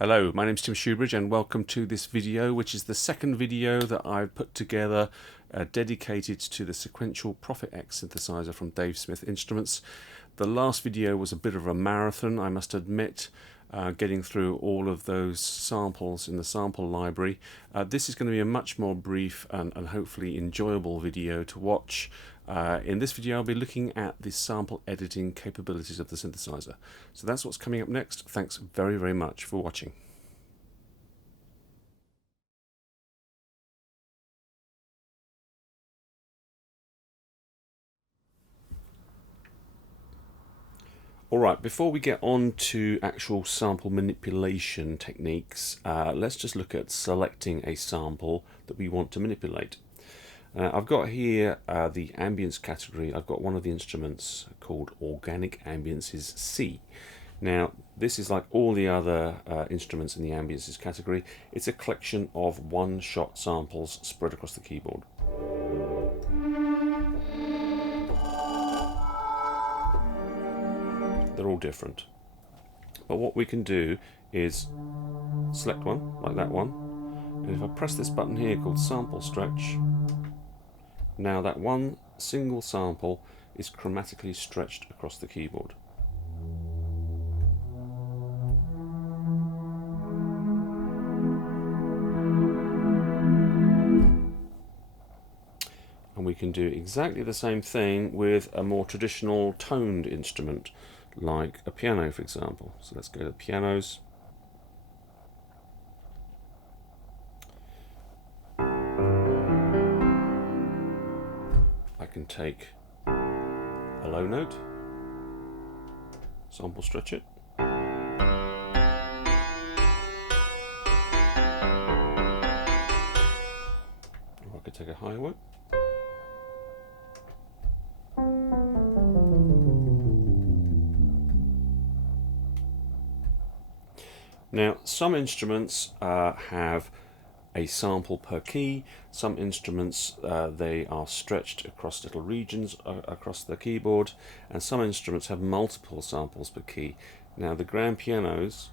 Hello, my name is Tim Shoebridge and welcome to this video, which is the second video that I've put together dedicated to the Sequential Prophet X synthesizer from Dave Smith Instruments. The last video was a bit of a marathon, I must admit, getting through all of those samples in the sample library. This is going to be a much more brief and hopefully enjoyable video to watch. In this video I'll be looking at the sample editing capabilities of the synthesizer. So that's what's coming up next. Thanks very, very much for watching. Alright, before we get on to actual sample manipulation techniques, let's just look at selecting a sample that we want to manipulate. I've got here the ambience category. I've got one of the instruments called Organic Ambiences C. Now, this is like all the other instruments in the ambiences category. It's a collection of one-shot samples spread across the keyboard. They're all different. But what we can do is select one, like that one, and if I press this button here called Sample Stretch, now that one single sample is chromatically stretched across the keyboard. And we can do exactly the same thing with a more traditional toned instrument, like a piano, for example. So let's go to pianos. I can take a low note, sample stretch it, or I could take a high one. Now, some instruments have a sample per key. Some instruments they are stretched across little regions across the keyboard, and some instruments have multiple samples per key. Now, the grand pianos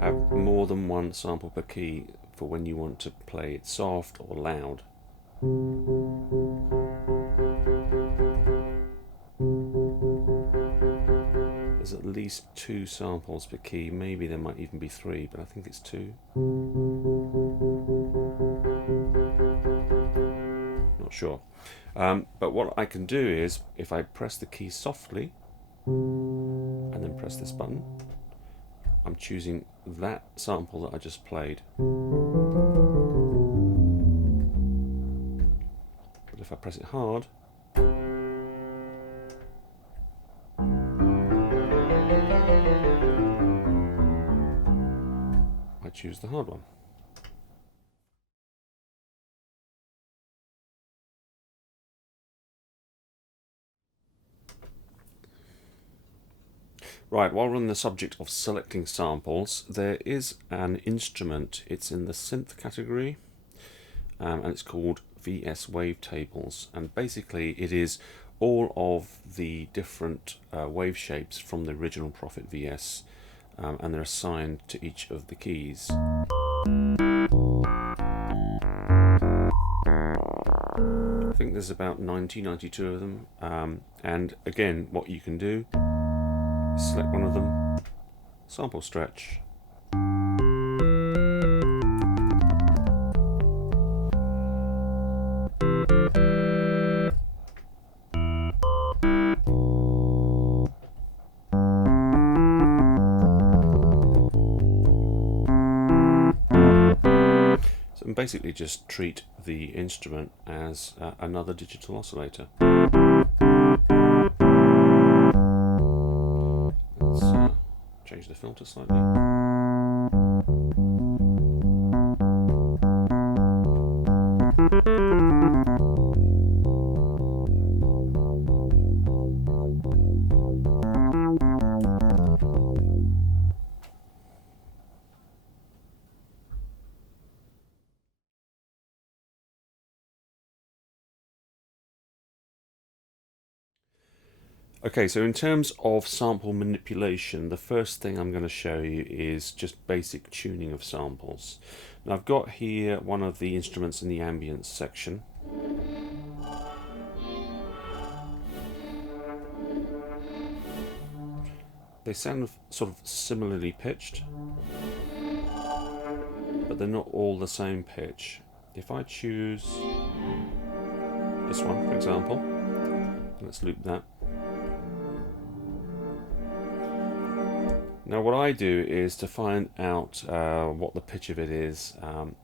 have more than one sample per key for when you want to play it soft or loud. There's at least 2 samples per key. Maybe there might even be 3, but I think it's 2. Not sure. But what I can do is, if I press the key softly and then press this button, I'm choosing that sample that I just played. But if I press it hard, I choose the hard one. Right, while we're on the subject of selecting samples, there is an instrument. It's in the synth category, and it's called VS Wavetables. And basically it is all of the different wave shapes from the original Prophet VS, and they're assigned to each of the keys. I think there's about 92 of them, and again, what you can do, select one of them, sample stretch, and basically just treat the instrument as another digital oscillator. Let's change the filter slightly. Okay, so in terms of sample manipulation, the first thing I'm going to show you is just basic tuning of samples. Now I've got here one of the instruments in the ambience section. They sound sort of similarly pitched, but they're not all the same pitch. If I choose this one, for example, let's loop that. Now what I do is to find out what the pitch of it is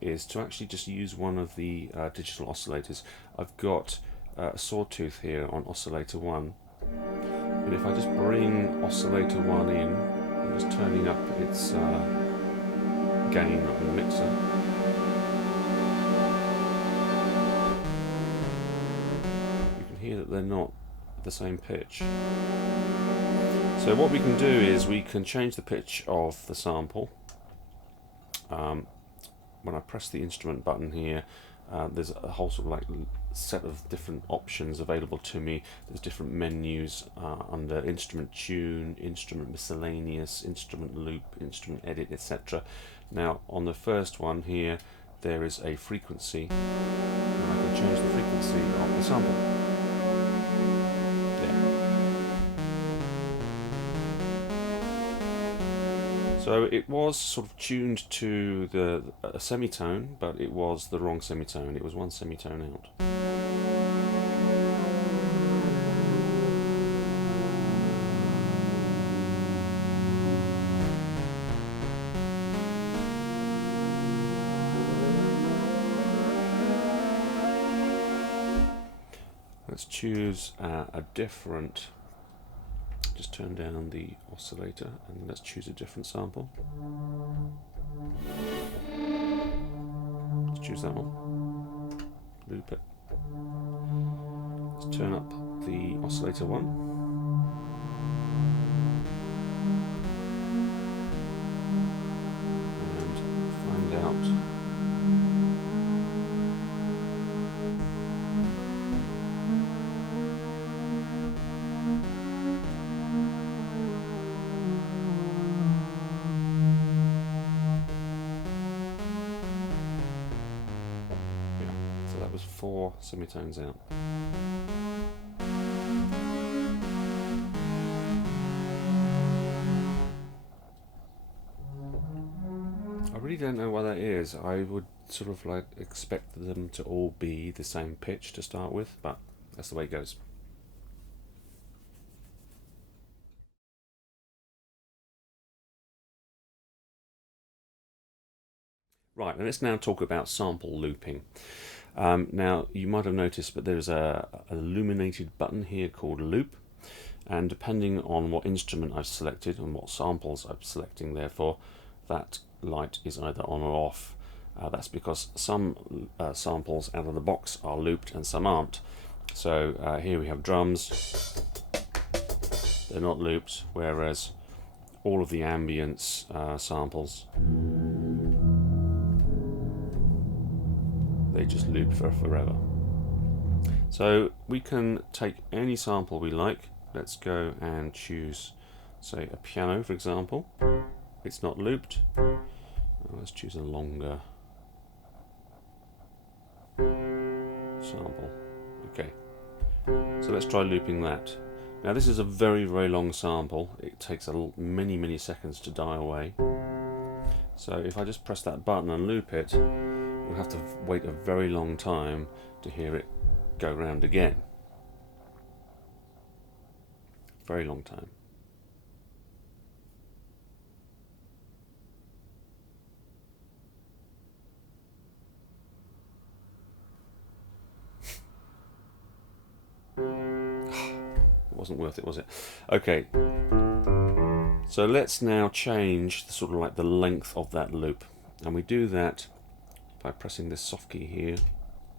to actually just use one of the digital oscillators. I've got a sawtooth here on oscillator 1, and if I just bring oscillator 1 in, I'm just turning up its gain on the mixer. You can hear that they're not the same pitch. So what we can do is we can change the pitch of the sample. When I press the instrument button here, there's a whole sort of like set of different options available to me. There's different menus under instrument tune, instrument miscellaneous, instrument loop, instrument edit, etc. Now on the first one here, there is a frequency, and I can change the frequency of the sample. So it was sort of tuned to a semitone, but it was the wrong semitone. It was one semitone out. Let's choose a different. Just turn down the oscillator and let's choose a different sample. Let's choose that one. Loop it. Let's turn up the oscillator 1. And find out was 4 semitones out. I really don't know why that is. I would sort of like expect them to all be the same pitch to start with, but that's the way it goes. Right, and let's now talk about sample looping. Now you might have noticed, but there's an illuminated button here called loop, and depending on what instrument I've selected and what samples I'm selecting, therefore that light is either on or off. That's because some samples out of the box are looped and some aren't. So here we have drums, they're not looped, whereas all of the ambience samples, they just loop for forever. So we can take any sample we like. Let's go and choose, say, a piano, for example. It's not looped. Let's choose a longer sample. Okay, so let's try looping that. Now this is a very, very long sample. It takes many, many seconds to die away. So if I just press that button and loop it, we'll have to wait a very long time to hear it go round again. Very long time. It wasn't worth it, was it? Okay. So let's now change the sort of like the length of that loop, and we do that by pressing this soft key here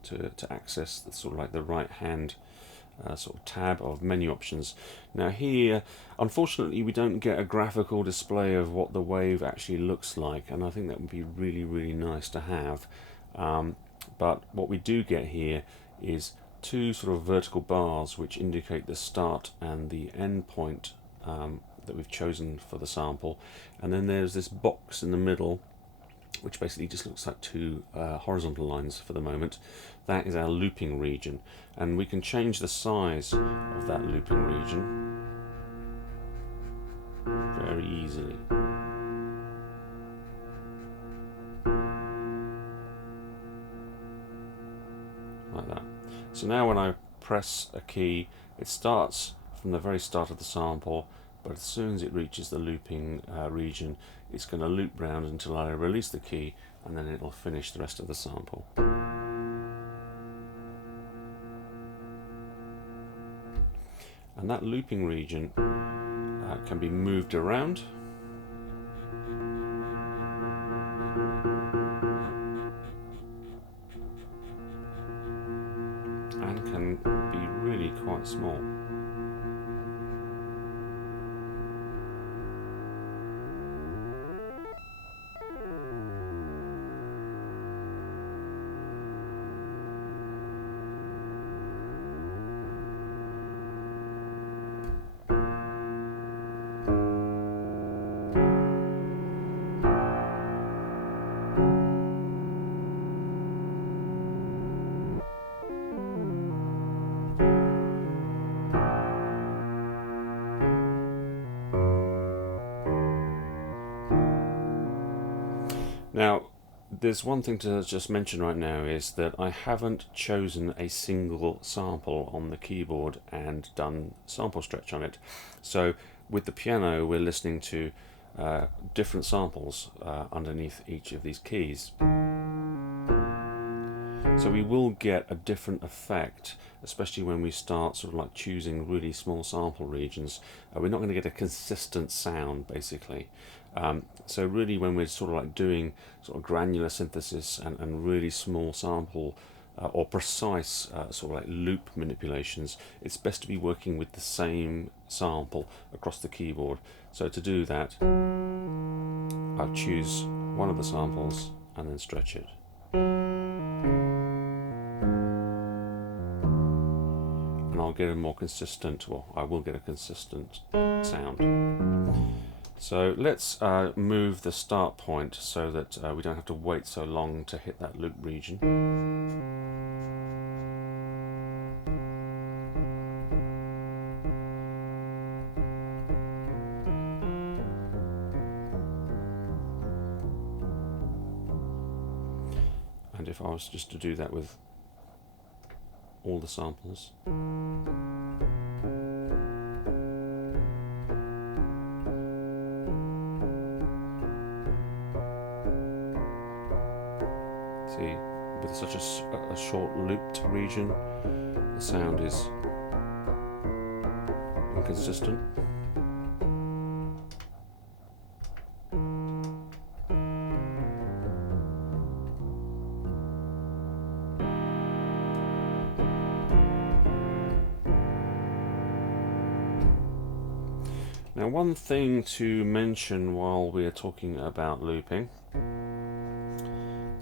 to access the sort of like the right hand sort of tab of menu options. Now here, unfortunately, we don't get a graphical display of what the wave actually looks like, and I think that would be really, really nice to have. But what we do get here is two sort of vertical bars which indicate the start and the end point that we've chosen for the sample, and then there's this box in the middle which basically just looks like two horizontal lines for the moment. That is our looping region, and we can change the size of that looping region very easily. Like that. So now when I press a key, it starts from the very start of the sample, but as soon as it reaches the looping region, it's going to loop round until I release the key, and then it'll finish the rest of the sample. And that looping region can be moved around. And can be really quite small. Now, there's one thing to just mention right now, is that I haven't chosen a single sample on the keyboard and done sample stretch on it. So with the piano, we're listening to different samples underneath each of these keys. So we will get a different effect, especially when we start sort of like choosing really small sample regions. We're not going to get a consistent sound, basically. So really, when we're sort of like doing sort of granular synthesis and really small sample or precise sort of like loop manipulations, it's best to be working with the same sample across the keyboard. So to do that, I'll choose one of the samples and then stretch it. And I'll get a more consistent, well, I will get a consistent sound. So let's move the start point so that we don't have to wait so long to hit that loop region. And if I was just to do that with all the samples. See, with such a short looped region, the sound is inconsistent. Now, one thing to mention while we're talking about looping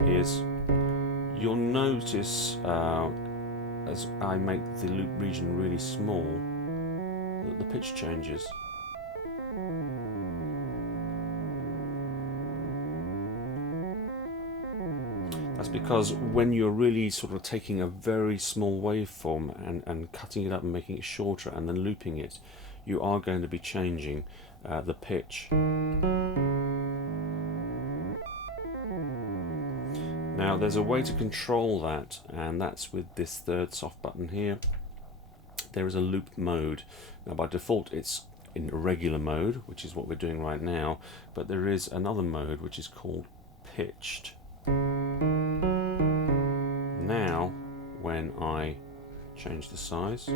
is you'll notice as I make the loop region really small that the pitch changes. That's because when you're really sort of taking a very small waveform and cutting it up and making it shorter and then looping it, you are going to be changing the pitch. Now there's a way to control that, and that's with this third soft button here. There is a loop mode. Now by default it's in regular mode, which is what we're doing right now, but there is another mode which is called pitched. Now when I change the size,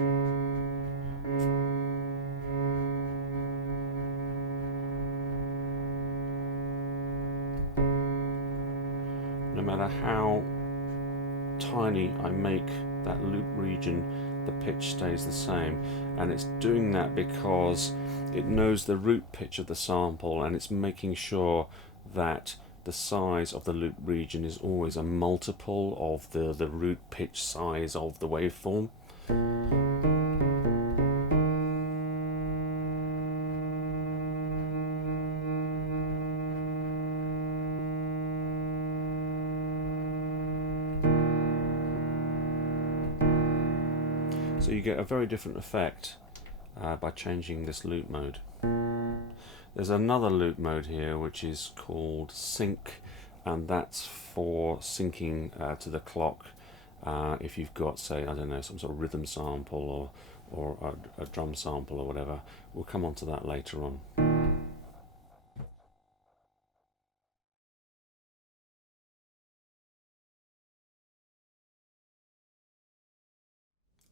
no matter how tiny I make that loop region, the pitch stays the same, and it's doing that because it knows the root pitch of the sample and it's making sure that the size of the loop region is always a multiple of the root pitch size of the waveform. So you get a very different effect by changing this loop mode. There's another loop mode here which is called Sync, and that's for syncing to the clock. If you've got, say, I don't know, some sort of rhythm sample or a drum sample or whatever. We'll come on to that later on.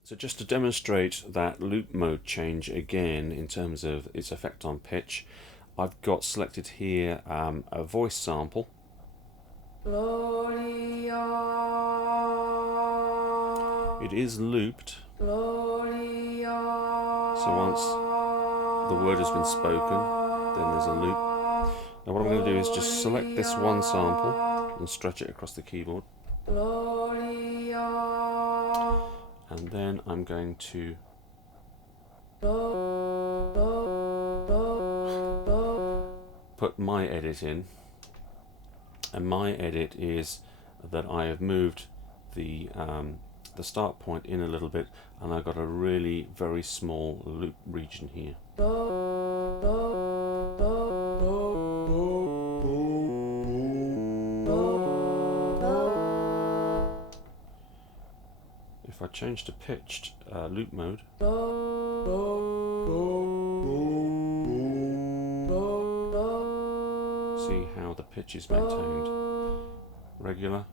So just to demonstrate that loop mode change again in terms of its effect on pitch, I've got selected here a voice sample. Gloria. It is looped. Gloria. So once the word has been spoken, then there's a loop. Now what I'm going to do is just select this one sample and stretch it across the keyboard. Gloria. And then I'm going to put my edit in, and my edit is that I have moved the start point in a little bit, and I've got a really very small loop region here. If I change to pitched loop mode, see how the pitch is maintained. Regular.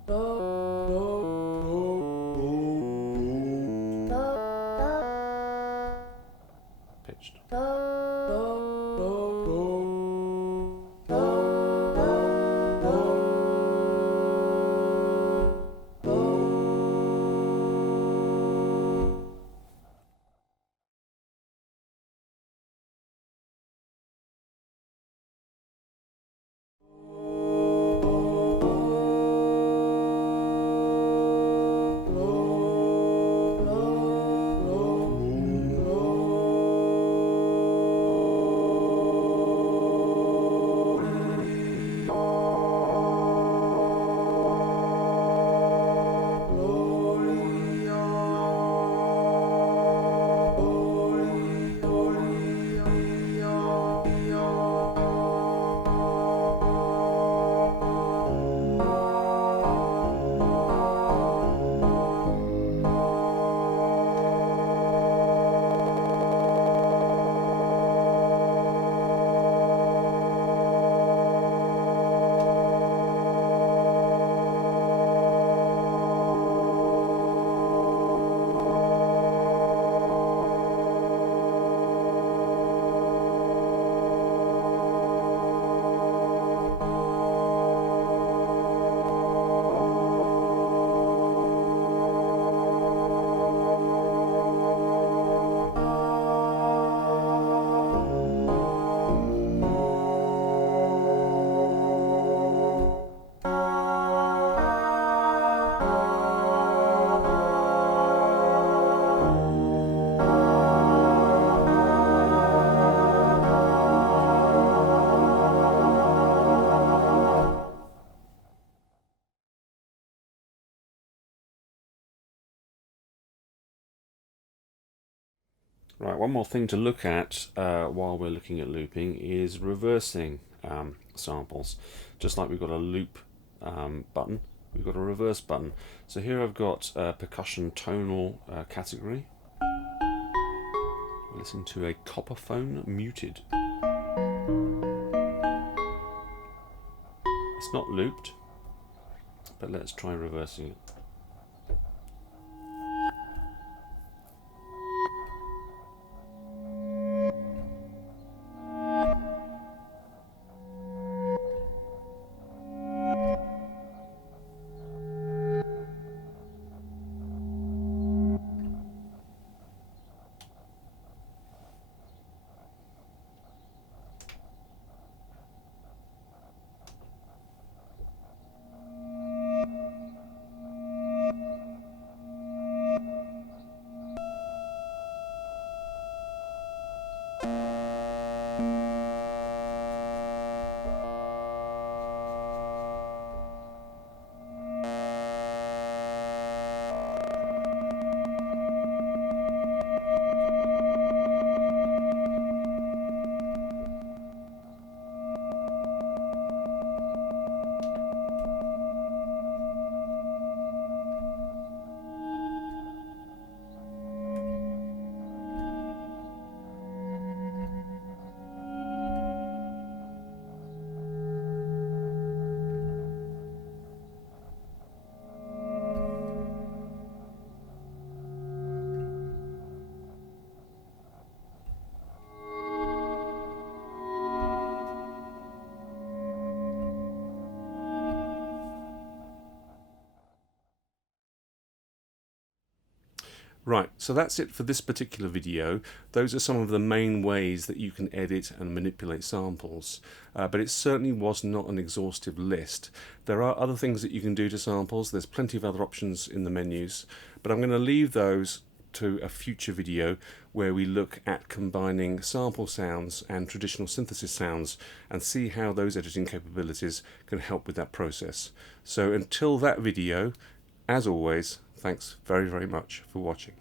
Pitched. Right, one more thing to look at while we're looking at looping is reversing samples. Just like we've got a loop button, we've got a reverse button. So here I've got a percussion tonal category. Listen to a copper phone muted. It's not looped, but let's try reversing it. Right, so that's it for this particular video. Those are some of the main ways that you can edit and manipulate samples, but it certainly was not an exhaustive list. There are other things that you can do to samples. There's plenty of other options in the menus, but I'm going to leave those to a future video where we look at combining sample sounds and traditional synthesis sounds and see how those editing capabilities can help with that process. So until that video, as always, thanks very, very much for watching.